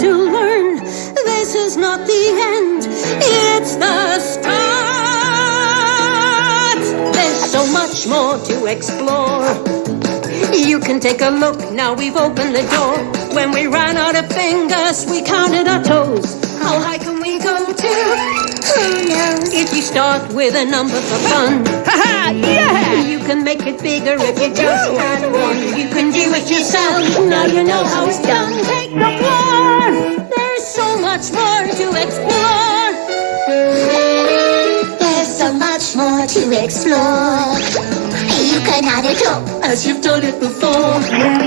to learn. This is not the end, it's the start. There's so much more to explore. You can take a look, now we've opened the door. When we ran out of fingers, we counted our toes. How high can we go to? Who knows? If you start with a number for fun. Haha, yeah! You can make it bigger if you just add one. You can do it yourself, now you know how it's done. Take the floor. There's so much more to explore. There's so much more to explore. You can add it up As you've done it before.